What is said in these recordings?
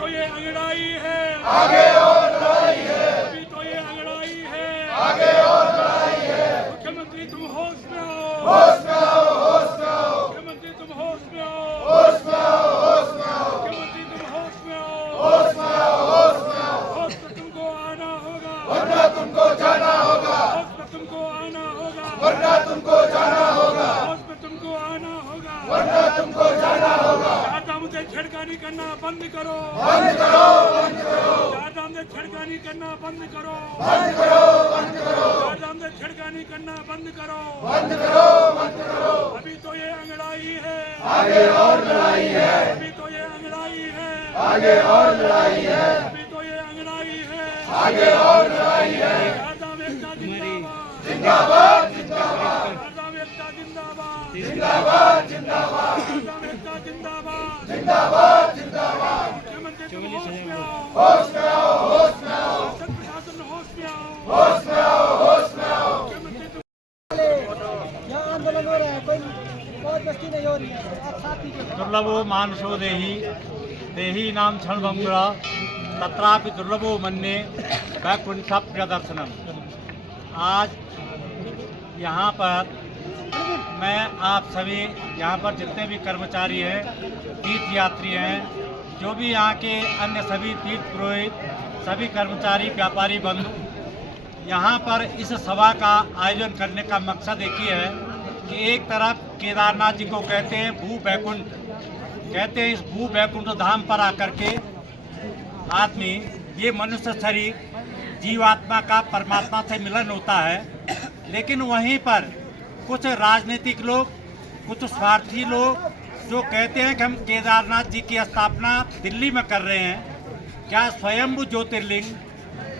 तो ये अंगड़ाई है, आगे और लड़ाई है, अभी तो ये अंगड़ाई है, आगे और लड़ाई है। मुख्यमंत्री तुम होश में आओ, होश में आओ, होश में आओ, मुख्यमंत्री तुम होश में आओ, होश में आओ, होश में आओ, मुख्यमंत्री तुम होश में आओ, होश में आओ, होश में आओ, होश में तुमको आना होगा, वरना तुमको जाना होगा, होश में तुमको आना होगा, वरना तुमको जाना होगा, होश में तुमको आना होगा, वरना तुमको जाना होगा। चारधाम से छेड़खानी करना बंद करो, बंद करो, बंद करो, चारधाम से छेड़खानी करना बंद करो, बंद करो, बंद करो, चारधाम से छेड़खानी करना बंद करो, बंद करो, बंद करो। अभी तो ये अंगड़ाई है, आगे और लड़ाई है, अभी तो ये अंगड़ाई है, आगे और लड़ाई है, अभी तो ये अंगड़ाई है, आगे और लड़ाई है। चारधाम एकता जिंदाबाद, जिंदाबाद, जिंदाबाद, चारधाम एकता जिंदाबाद, जिंदाबाद, जिंदाबाद, चारधाम एकता जिंदाबाद, जिंदाबाद, जिंदाबाद। मुख्यमंत्री तुम होश में आओ, होश में आओ, होश में आओ, शासन प्रशासन होश में आओ, होश में आओ, होश में आओ। मुख्यमंत्री तुम यहाँ आंदोलन हो रहा है, कोई बहुत बस्ती नहीं हो रही है, आप साथ दीजिए। दुर्लभो मानसो देही देही नाम क्षणभंगुरा तत्रापि दुर्लभो मन्ये वैकुंठ प्रियदर्शनम। आज यहाँ पर मैं आप सभी यहाँ पर जितने भी कर्मचारी हैं, तीर्थ यात्री हैं, जो भी यहाँ के अन्य सभी तीर्थ पुरोहित, सभी कर्मचारी, व्यापारी बंधु, यहाँ पर इस सभा का आयोजन करने का मकसद एक ही है कि एक तरफ केदारनाथ जी को कहते हैं भू बैकुंठ, कहते हैं इस भू बैकुंठ धाम पर आकर के आदमी, ये मनुष्य शरीर जीवात्मा का परमात्मा से मिलन होता है। लेकिन वहीं पर कुछ राजनीतिक लोग, कुछ स्वार्थी लोग जो कहते हैं कि हम केदारनाथ जी की स्थापना दिल्ली में कर रहे हैं, क्या स्वयंभू ज्योतिर्लिंग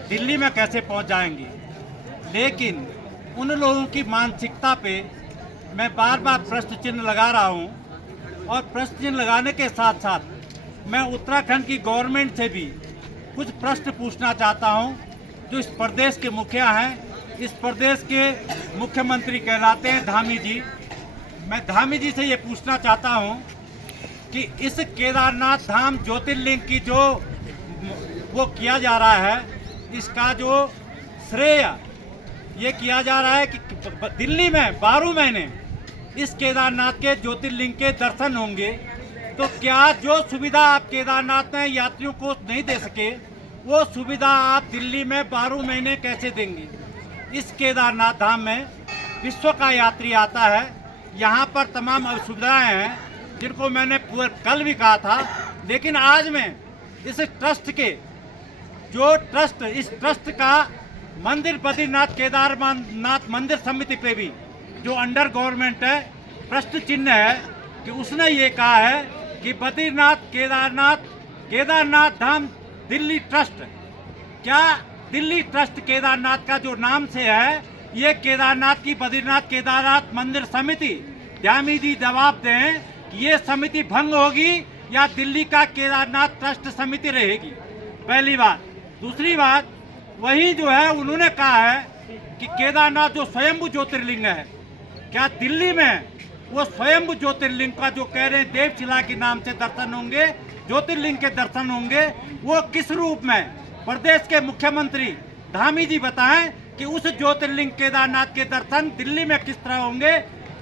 दिल्ली में कैसे पहुंच जाएंगे। लेकिन उन लोगों की मानसिकता पे मैं बार बार प्रश्न चिन्ह लगा रहा हूं, और प्रश्न चिन्ह लगाने के साथ साथ मैं उत्तराखंड की गवर्नमेंट से भी कुछ प्रश्न पूछना चाहता हूं। जो इस प्रदेश के मुखिया हैं, इस प्रदेश के मुख्यमंत्री कहलाते हैं धामी जी, मैं धामी जी से ये पूछना चाहता हूं कि इस केदारनाथ धाम ज्योतिर्लिंग की जो वो किया जा रहा है, इसका जो श्रेय ये किया जा रहा है कि दिल्ली में 12 महीने इस केदारनाथ के ज्योतिर्लिंग के दर्शन होंगे, तो क्या जो सुविधा आप केदारनाथ में यात्रियों को नहीं दे सके, वो सुविधा आप दिल्ली में 12 महीने कैसे देंगे। इस केदारनाथ धाम में विश्व का यात्री आता है, यहाँ पर तमाम सुविधाएं हैं जिनको मैंने कल भी कहा था। लेकिन आज मैं इस ट्रस्ट के जो ट्रस्ट, इस ट्रस्ट का मंदिर बद्रीनाथ केदारनाथ मंदिर समिति पे भी जो अंडर गवर्नमेंट है प्रश्न चिन्ह है कि उसने ये कहा है कि बद्रीनाथ केदारनाथ धाम दिल्ली ट्रस्ट, क्या दिल्ली ट्रस्ट केदारनाथ का जो नाम से है, ये केदारनाथ की बद्रीनाथ केदारनाथ मंदिर समिति, धामी जी जवाब दें कि ये समिति भंग होगी या दिल्ली का केदारनाथ ट्रस्ट समिति रहेगी, पहली बात। दूसरी बात, वही जो है उन्होंने कहा है कि केदारनाथ जो स्वयंभू ज्योतिर्लिंग है, क्या दिल्ली में वो स्वयंभू ज्योतिर्लिंग का जो कह रहे हैं देवशिला के नाम से दर्शन होंगे, ज्योतिर्लिंग के दर्शन होंगे, वो किस रूप में। प्रदेश के मुख्यमंत्री धामी जी बताएं कि उस ज्योतिर्लिंग केदारनाथ के दर्शन दिल्ली में किस तरह होंगे।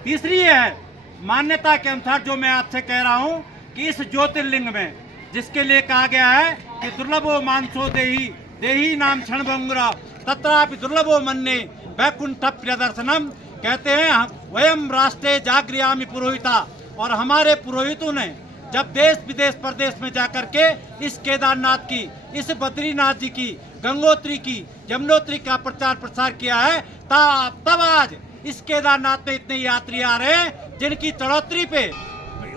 तीसरी है मान्यता के अनुसार जो मैं आपसे कह रहा हूं कि इस ज्योतिर्लिंग में जिसके लिए कहा गया है कि दुर्लभो मानसो देही देही नाम क्षणभंगुरा तत्रापि दुर्लभो मन्ये वैकुंठ प्रियदर्शनम, कहते हैं वयम राष्ट्रे जागृयामि पुरोहिता, और हमारे पुरोहितों ने जब देश विदेश प्रदेश में जाकर के इस केदारनाथ की, इस बद्रीनाथ जी की, गंगोत्री की, यमुनोत्री का प्रचार प्रसार किया है, तब आज इस केदारनाथ में इतने यात्री आ रहे हैं जिनकी चढ़ोतरी पे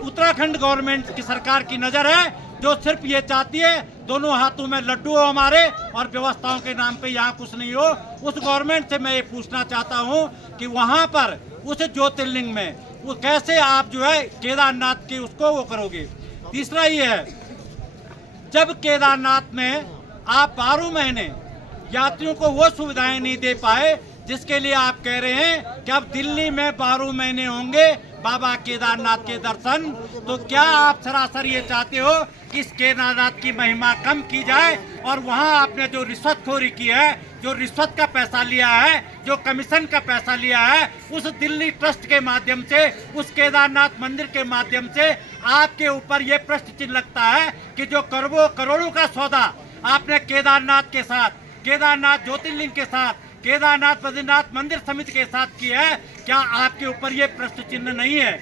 उत्तराखंड गवर्नमेंट की सरकार की नजर है, जो सिर्फ ये चाहती है दोनों हाथों में लड्डू हो हमारे और व्यवस्थाओं के नाम पे यहाँ कुछ नहीं हो। उस गवर्नमेंट से मैं ये पूछना चाहता हूँ कि वहाँ पर उस ज्योतिर्लिंग में वो कैसे आप जो है केदारनाथ के उसको वो करोगे। तीसरा ये है, जब केदारनाथ में आप 12 महीने यात्रियों को वो सुविधाएं नहीं दे पाए जिसके लिए आप कह रहे हैं कि अब दिल्ली में 12 महीने होंगे, बाबा केदारनाथ के दर्शन, तो क्या आप सरासर ये चाहते हो कि इस केदारनाथ की महिमा कम की जाए और वहाँ आपने जो रिश्वतखोरी की है, जो रिश्वत का पैसा लिया है, जो कमीशन का पैसा लिया है, उस दिल्ली ट्रस्ट के माध्यम से, उस केदारनाथ मंदिर के माध्यम से आपके ऊपर ये प्रश्न चिन्ह लगता है कि जो करोड़ों का सौदा आपने केदारनाथ के साथ, केदारनाथ ज्योतिर्लिंग के साथ, केदारनाथ बद्रीनाथ मंदिर समिति के साथ की है, क्या आपके ऊपर ये प्रश्न चिन्ह नहीं है?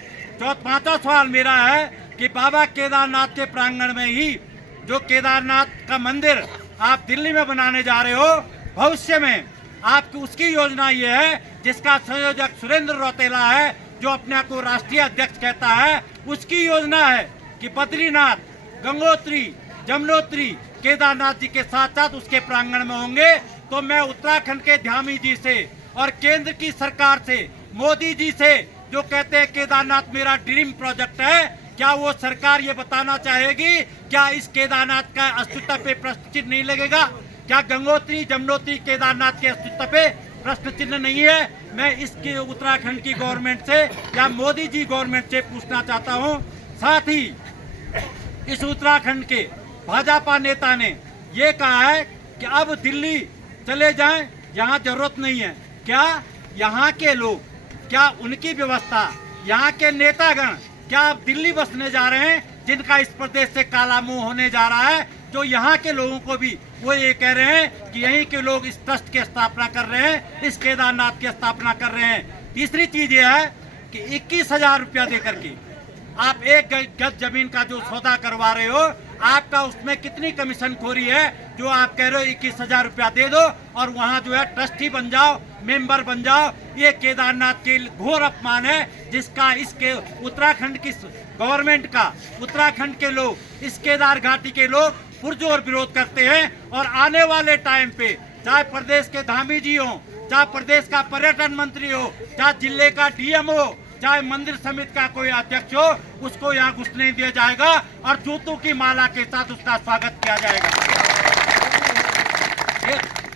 पांचवा सवाल मेरा है कि बाबा केदारनाथ के प्रांगण में ही जो केदारनाथ का मंदिर आप दिल्ली में बनाने जा रहे हो, भविष्य में आपकी उसकी योजना ये है, जिसका संयोजक सुरेंद्र रौतेला है, जो अपने को राष्ट्रीय अध्यक्ष कहता है, उसकी योजना है कि बद्रीनाथ, गंगोत्री, जमुनोत्री, केदारनाथ जी के साथ साथ उसके प्रांगण में होंगे। तो मैं उत्तराखंड के धामी जी से और केंद्र की सरकार से, मोदी जी से, जो कहते हैं केदारनाथ मेरा ड्रीम प्रोजेक्ट है, क्या वो सरकार ये बताना चाहेगी क्या इस केदारनाथ का अस्तित्व पे प्रश्न चिन्ह नहीं लगेगा? क्या गंगोत्री, जमुनोत्री, केदारनाथ के अस्तित्व पे प्रश्न चिन्ह नहीं है? मैं इसके उत्तराखंड की गवर्नमेंट से या मोदी जी गवर्नमेंट से पूछना चाहता हूँ। साथ ही इस उत्तराखंड के भाजपा नेता ने ये कहा है कि अब दिल्ली चले जाएं, यहाँ जरूरत नहीं है। क्या यहाँ के लोग, क्या उनकी व्यवस्था, यहाँ के नेतागण क्या अब दिल्ली बसने जा रहे हैं, जिनका इस प्रदेश से काला मुंह होने जा रहा है? जो यहाँ के लोगों को भी वो ये कह रहे हैं कि यहीं के लोग इस ट्रस्ट की स्थापना कर रहे हैं, इस केदारनाथ की स्थापना कर रहे हैं। तीसरी चीज ये है कि 21,000 रुपया दे करके आप एक गज जमीन का जो सौदा करवा रहे हो, आपका उसमें कितनी कमीशन खोरी है जो आप कह रहे हो 21,000 रुपया दे दो और वहाँ जो है ट्रस्टी बन जाओ, मेंबर बन जाओ। ये केदारनाथ के घोर अपमान है, जिसका इसके उत्तराखंड की गवर्नमेंट का, उत्तराखंड के लोग, इस केदार घाटी के लोग पुरजोर विरोध करते हैं। और आने वाले टाइम पे चाहे प्रदेश के धामी जी हो, चाहे प्रदेश का पर्यटन मंत्री हो, चाहे जिले का डीएम हो, चाहे मंदिर समिति का कोई अध्यक्ष हो, उसको यहाँ घुसने नहीं दिया जाएगा और जूतों की माला के साथ उसका स्वागत किया जाएगा।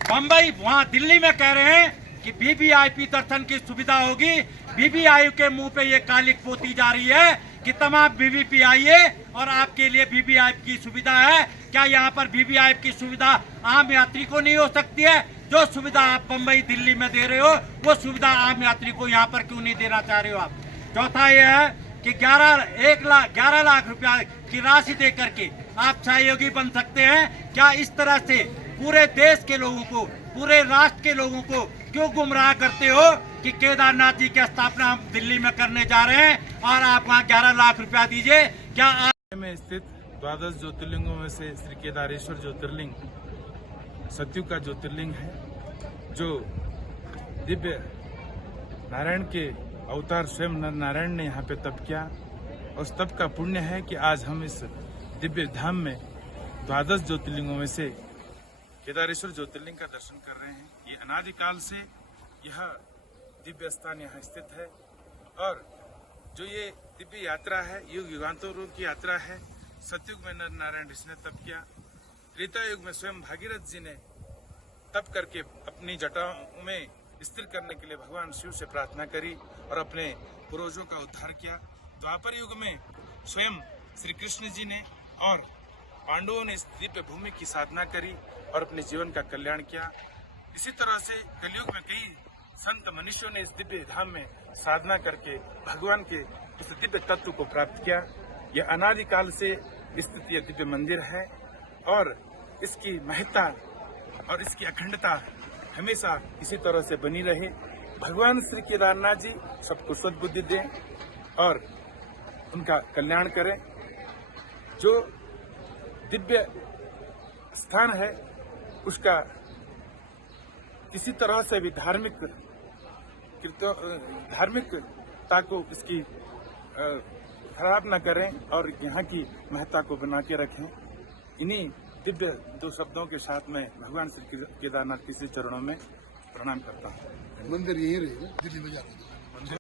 बम्बई, वहाँ दिल्ली में कह रहे हैं कि वीवीआईपी दर्शन की सुविधा होगी। वीवीआई के मुंह पे ये कालिक पोती जा रही है कि तमाम वीवीपी आइए और आपके लिए वीवीआईपी की सुविधा है। क्या यहाँ पर वीवीआईपी की सुविधा आम यात्री को नहीं हो सकती है? जो सुविधा आप बम्बई, दिल्ली में दे रहे हो, वो सुविधा आम यात्री को यहाँ पर क्यों नहीं देना चाह रहे हो आप? चौथा ये है कि 11 लाख रुपया की राशि दे करके आप सहयोगी बन सकते हैं। क्या इस तरह से पूरे देश के लोगों को, पूरे राष्ट्र के लोगों को क्यों गुमराह करते हो कि केदारनाथ जी की स्थापना हम दिल्ली में करने जा रहे हैं और आप वहाँ 11 लाख रुपया दीजिए? क्या आप में स्थित 12 ज्योतिर्लिंगों में से श्री केदारेश्वर ज्योतिर्लिंग सतयुग का ज्योतिर्लिंग है, जो दिव्य नारायण के अवतार स्वयं नर नारायण ने यहाँ पे तप किया। और उस तप का पुण्य है कि आज हम इस दिव्य धाम में 12 ज्योतिर्लिंगों में से केदारेश्वर ज्योतिर्लिंग का दर्शन कर रहे हैं। ये अनादिकाल से यह दिव्य स्थान यहाँ स्थित है और जो ये दिव्य यात्रा है, युग युगांतरों की यात्रा है। सतयुग में नर नारायण ऋषि ने तप किया, त्रेता युग में स्वयं भागीरथ जी ने तप करके अपनी जटाओं में स्थिर करने के लिए भगवान शिव से प्रार्थना करी और अपने पूर्वजों का उद्धार किया। द्वापर युग में स्वयं श्री कृष्ण जी ने और पांडवों ने इस दिव्य भूमि की साधना करी और अपने जीवन का कल्याण किया। इसी तरह से कलयुग में कई संत मनुष्यों ने इस दिव्य धाम में साधना करके भगवान के उस दिव्य तत्व को प्राप्त किया। यह अनादिकाल से स्थित यह दिव्य मंदिर है और इसकी महत्ता और इसकी अखंडता हमेशा इसी तरह से बनी रहे। भगवान श्री केदारनाथ जी सबको सद्बुद्धि दें और उनका कल्याण करें। जो दिव्य स्थान है उसका किसी तरह से भी धार्मिकता को इसकी खराब न करें और यहाँ की महत्ता को बना के रखें। इन्हीं दिव्य दो शब्दों के साथ में भगवान श्री केदारनाथ के चरणों में प्रणाम करता हूँ। मंदिर यहीं रहेगा, दिल्ली में जाकर